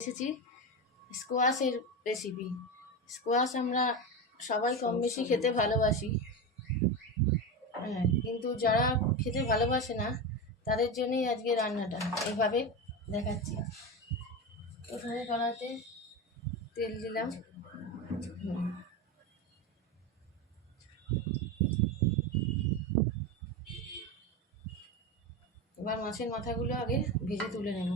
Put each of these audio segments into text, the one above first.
এসেছি। স্কোয়াশের recipe squash আমরা সবাই কম বেশি খেতে ভালোবাসি। হ্যাঁ কিন্তু যারা খেতে ভালোবাসে না তাদের জন্যই আজকে রান্নাটা। এইভাবে দেখাচ্ছি। এখানে কড়াতে তেল দিলাম। এবার মাছের মাথাগুলো আগে ভেজে তুলে নেব।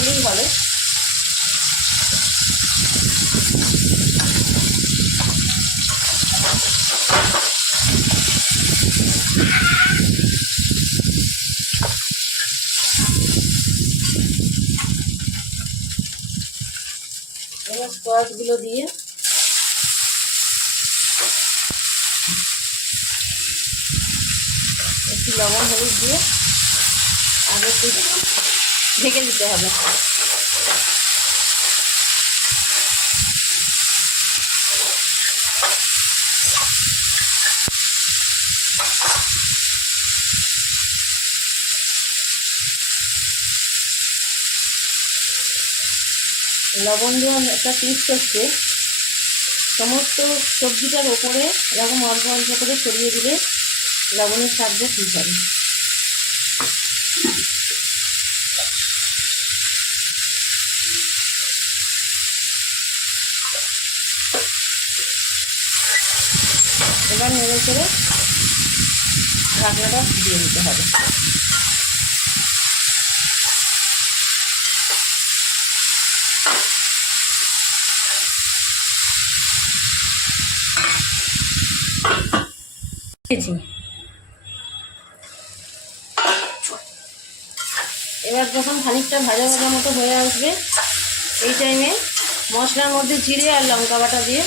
ভেজে নিলেই হবে এবার স্কোয়াশগুলো দিয়ে একটু লবণ হলুদ দিয়ে আগে একটু ঢেকে দিতে হবে। লবণ দেওয়া একটা টিপস হচ্ছে সমস্ত সবজিটার ওপরে এরকম অল্প অল্প করে ছড়িয়ে দিলে লবণের স্বাদটা ঠিক হবে। এবার নেড়ে করে ঢাকনাটা দিয়ে দিতে হবে। এবার যখন খানিকটা ভাজা ভাজা মতো হয়ে আসবে, এই টাইমে মশলার মধ্যে জিরে আর লঙ্কা বাটা দিয়ে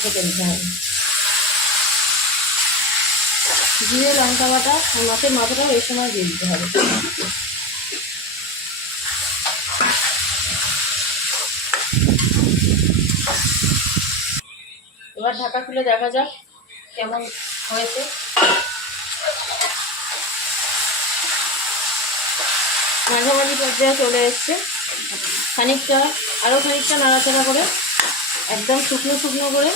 ঢেকে দিতে হবে। জিরে, লঙ্কা বাটা মাছের মাথাটাও এই সময় দিয়ে দিতে হবে। এবার ঢাকা খুলে দেখা যাক কেমন হয়েছে। মাঝামাঝি পর্যায়ে চলে এসছে। খানিকটা আরও খানিকটা নাড়াচাড়া করে একদম শুকনো শুকনো করে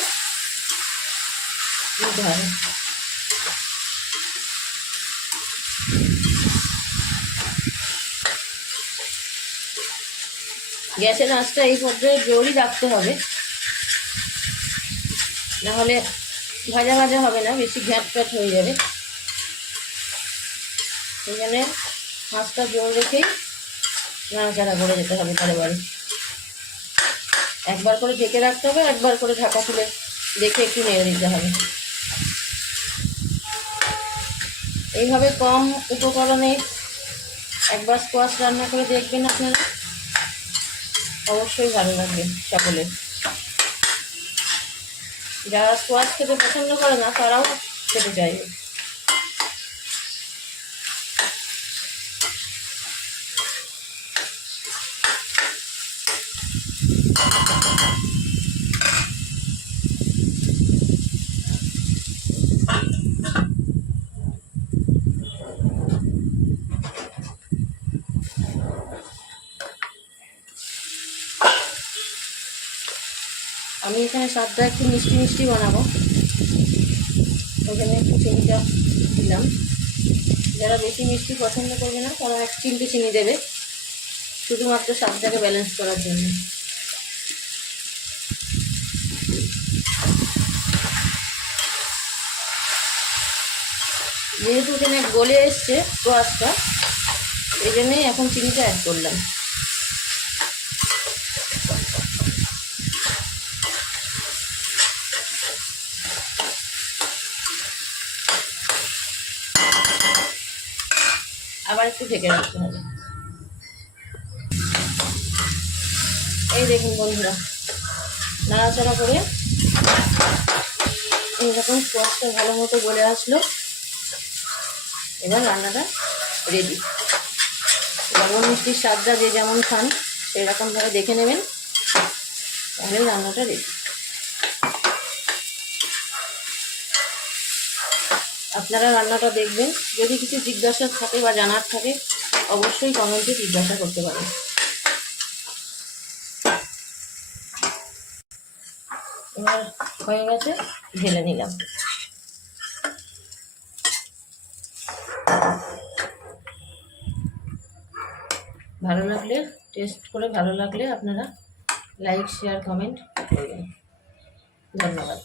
দিতে হবে। গ্যাসের আঁচটা এই পর্যায়ে জোরই রাখতে হবে। নাহলে ভাজা ভাজা হবে না, বেশি ঘ্যাট ফ্যাট হয়ে যাবে। সেখানে মাছটা জোর রেখেই নাড়াচাড়া করে যেতে হবে বারে বারে একবার করে ঢেকে রাখতে হবে, একবার করে ঢাকা খুলে দেখে একটু নেড়ে দিতে হবে। এইভাবে কম উপকরণে একবার স্কোয়াশ রান্না করে দেখবেন আপনারা। অবশ্যই ভালো লাগবে সকলে। যারা স্কোয়াশ খেতে পছন্দ করে না তারাও খেতে চাইবে। আমি এখানে স্বাদটা একটু মিষ্টি মিষ্টি বানাবো। ওখানে একটু চিনিটা দিলাম। যারা বেশি মিষ্টি পছন্দ করবে না, তারা এক চিমটি চিনি দেবে। শুধুমাত্র স্বাদটাকে ব্যালেন্স করার জন্য। যেহেতু এখানে গলে এসছে কোয়াশটা এই জন্যই এখন চিনিটা অ্যাড করলাম। আবার একটু ঢেকে রাখতে হবে। এই দেখুন বন্ধুরা, নাড়াচাড়া করে এইরকম স্কোয়াশটা ভালো মতো গলে আসলো। এবার রান্নাটা রেডি লবণ মিষ্টির স্বাদটা যে যেমন খান, সেরকমভাবে দেখে নেবেন। তাহলে রান্নাটা রেডি আপনারা রান্নাটা দেখবেন। যদি কিছু জিজ্ঞাসা থাকে বা জানার থাকে, অবশ্যই কমেন্টে জিজ্ঞাসা করতে পারেন। এবার হয়ে গেছে, ঢেলে নিলাম। ভালো লাগলে, টেস্ট করে ভালো লাগলে আপনারা লাইক, শেয়ার, কমেন্ট করবেন। ধন্যবাদ।